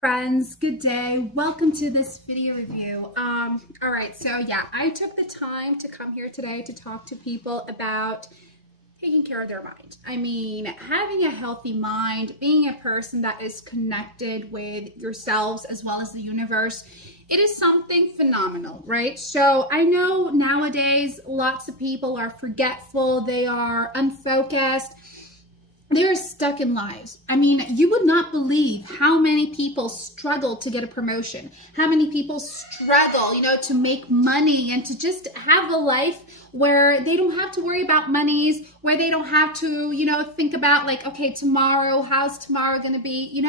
Friends, good day. Welcome to this video review. All right, so yeah, I took the time to come here today to talk to people about taking care of their mind. I mean, having a healthy mind, being a person that is connected with yourselves as well as the universe, it is something phenomenal, right? So I know nowadays lots of people are forgetful, they are unfocused, they're stuck in lives. I mean, you would not believe how many people struggle to get a promotion, how many people struggle, to make money and to just have a life where they don't have to worry about monies, where they don't have to, think about like, okay, tomorrow, how's tomorrow going to be,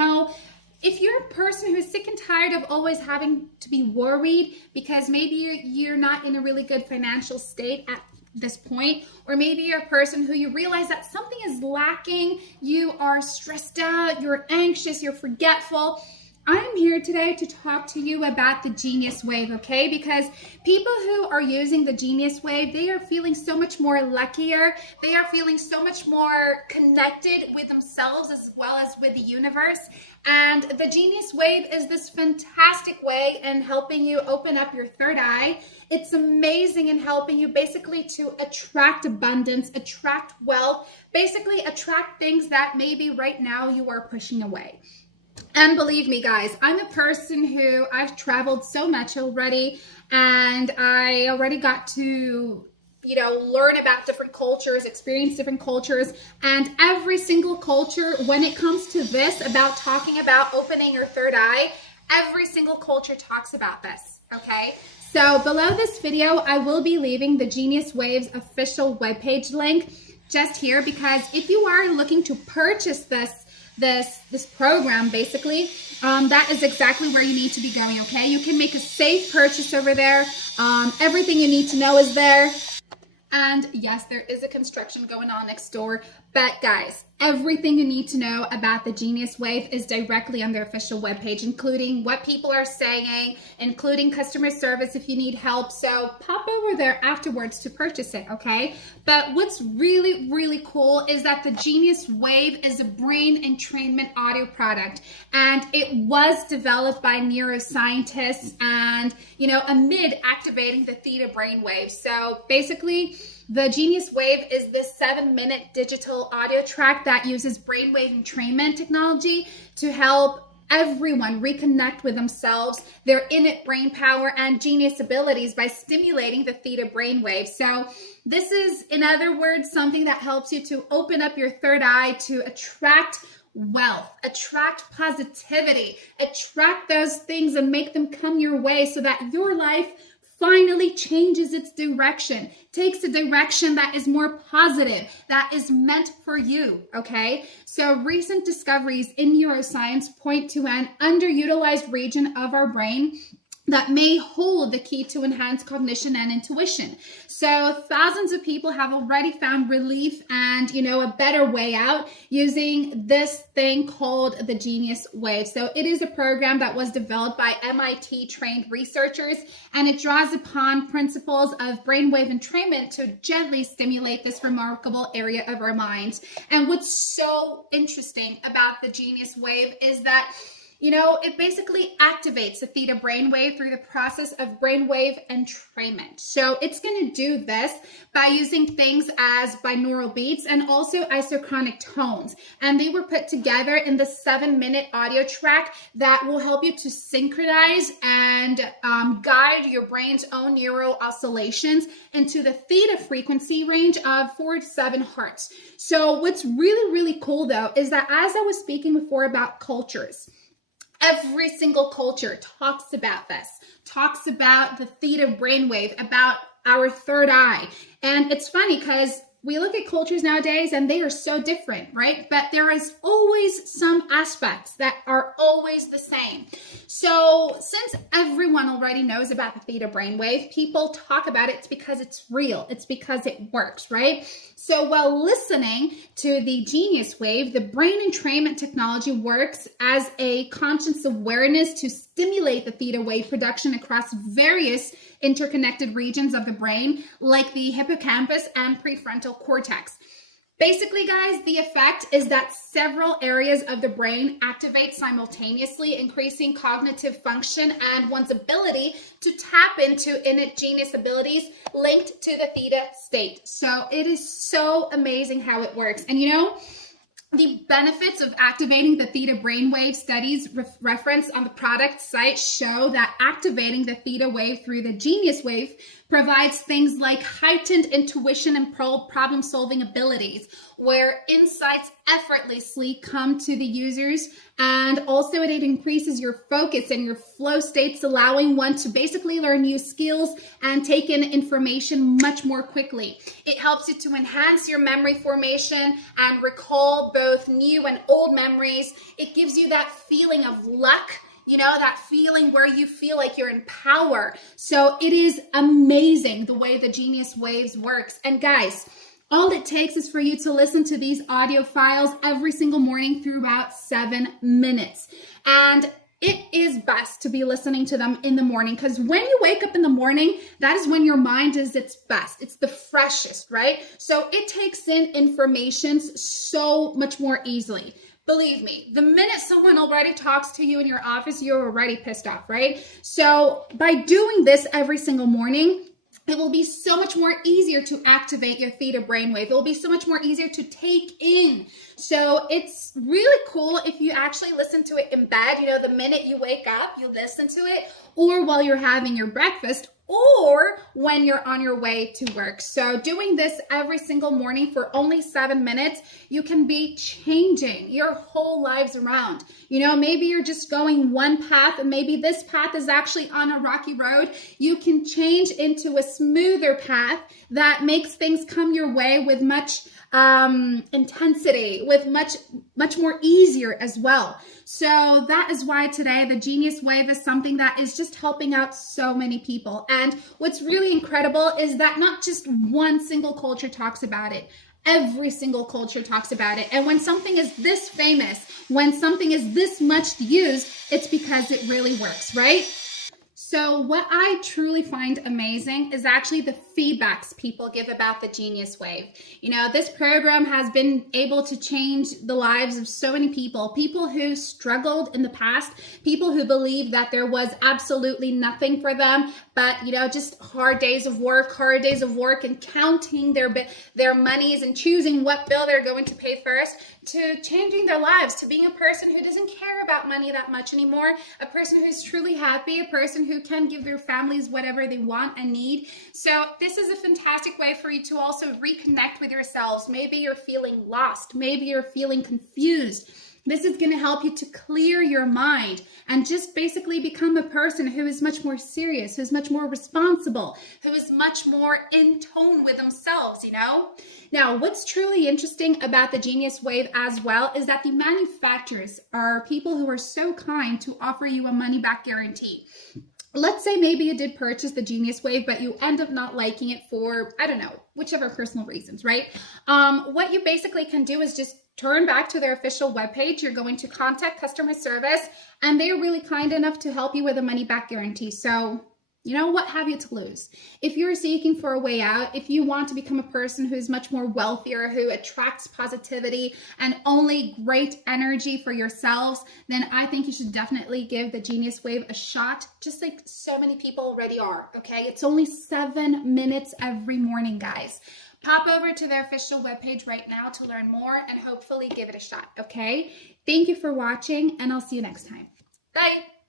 if you're a person who's sick and tired of always having to be worried because maybe you're not in a really good financial state at this point, or maybe you're a person who you realize that something is lacking, you are stressed out, you're anxious, you're forgetful, I'm here today to talk to you about the Genius Wave, okay? Because people who are using the Genius Wave, they are feeling so much more luckier. They are feeling so much more connected with themselves as well as with the universe. And the Genius Wave is this fantastic way in helping you open up your third eye. It's amazing in helping you basically to attract abundance, attract wealth, basically attract things that maybe right now you are pushing away. And believe me, guys, I'm a person who I've traveled so much already, and I already got to, learn about different cultures, experience different cultures, and every single culture, when it comes to this, about talking about opening your third eye, every single culture talks about this, okay? So below this video, I will be leaving the Genius Wave's official webpage link just here, because if you are looking to purchase this program, basically, that is exactly where you need to be going, okay? You can make a safe purchase over there. Everything you need to know is there. And yes, there is a construction going on next door. But guys, everything you need to know about the Genius Wave is directly on their official webpage, including what people are saying, including customer service if you need help. So pop over there afterwards to purchase it, okay? But what's really, really cool is that the Genius Wave is a brain entrainment audio product. And it was developed by neuroscientists and, amid activating the theta brainwave. So basically, the Genius Wave is this 7-minute digital audio track that uses brainwave entrainment technology to help everyone reconnect with themselves, their innate brain power, and genius abilities by stimulating the theta brainwave. So this is, in other words, something that helps you to open up your third eye to attract wealth, attract positivity, attract those things and make them come your way so that your life finally changes its direction, takes a direction that is more positive, that is meant for you, okay? So recent discoveries in neuroscience point to an underutilized region of our brain that may hold the key to enhance cognition and intuition. So thousands of people have already found relief and, a better way out using this thing called the Genius Wave. So it is a program that was developed by MIT trained researchers, and it draws upon principles of brainwave entrainment to gently stimulate this remarkable area of our minds. And what's so interesting about the Genius Wave is that it basically activates the theta brainwave through the process of brainwave entrainment. So it's going to do this by using things as binaural beats and also isochronic tones. And they were put together in the 7-minute audio track that will help you to synchronize and guide your brain's own neural oscillations into the theta frequency range of 4 to 7 hertz. So what's really, really cool though is that, as I was speaking before about cultures, every single culture talks about this, talks about the theta brainwave, about our third eye. And it's funny because we look at cultures nowadays and they are so different, right? But there is always some aspects that are always the same. So since everyone already knows about the theta brainwave, people talk about it, it's because it's real. It's because it works, right? So while listening to the Genius Wave, the brain entrainment technology works as a conscious awareness to stimulate the theta wave production across various interconnected regions of the brain, like the hippocampus and prefrontal cortex. Basically, guys, the effect is that several areas of the brain activate simultaneously, increasing cognitive function and one's ability to tap into innate genius abilities linked to the theta state. So it is so amazing how it works. And you know, the benefits of activating the theta brainwave studies referenced on the product site show that activating the theta wave through the genius wave provides things like heightened intuition and problem-solving abilities, where insights effortlessly come to the users, and also it increases your focus and your flow states, allowing one to basically learn new skills and take in information much more quickly. It helps you to enhance your memory formation and recall both new and old memories. It gives you that feeling of luck, you know, that feeling where you feel like you're in power. So it is amazing the way the Genius Waves works. And guys, all it takes is for you to listen to these audio files every single morning throughout 7 minutes. And it is best to be listening to them in the morning, because when you wake up in the morning, that is when your mind is its best. It's the freshest, right? So it takes in information so much more easily. Believe me, the minute someone already talks to you in your office, you're already pissed off, right? So by doing this every single morning, it will be so much more easier to activate your theta brainwave. It will be so much more easier to take in. So it's really cool if you actually listen to it in bed. You know, the minute you wake up, you listen to it, or while you're having your breakfast, or when you're on your way to work. So doing this every single morning for only 7 minutes, you can be changing your whole lives around. You know, maybe you're just going one path and maybe this path is actually on a rocky road. You can change into a smoother path that makes things come your way with much intensity, with much more easier as well. So that is why today the Genius Wave is something that is just helping out so many people. And what's really incredible is that not just one single culture talks about it. Every single culture talks about it. And when something is this famous, when something is this much used, it's because it really works, right? So what I truly find amazing is actually the feedbacks people give about the Genius Wave. You know, this program has been able to change the lives of so many people who struggled in the past, people who believed that there was absolutely nothing for them, but, you know, just hard days of work and counting their monies and choosing what bill they're going to pay first, to changing their lives, to being a person who doesn't care about money that much anymore, a person who's truly happy, a person who can give their families whatever they want and need. So this is a fantastic way for you to also reconnect with yourselves. Maybe you're feeling lost. Maybe you're feeling confused. This is going to help you to clear your mind and just basically become a person who is much more serious, who's much more responsible, who is much more in tone with themselves, you know? Now, what's truly interesting about the Genius Wave as well is that the manufacturers are people who are so kind to offer you a money-back guarantee. Let's say maybe you did purchase the Genius Wave, but you end up not liking it for, I don't know, whichever personal reasons, right? What you basically can do is just turn back to their official webpage. You're going to contact customer service, and they're really kind enough to help you with a money-back guarantee. So, you know, what have you to lose? If you're seeking for a way out, if you want to become a person who is much more wealthier, who attracts positivity and only great energy for yourselves, then I think you should definitely give the Genius Wave a shot, just like so many people already are, okay? It's only 7 minutes every morning, guys. Pop over to their official webpage right now to learn more and hopefully give it a shot, okay? Thank you for watching, and I'll see you next time. Bye.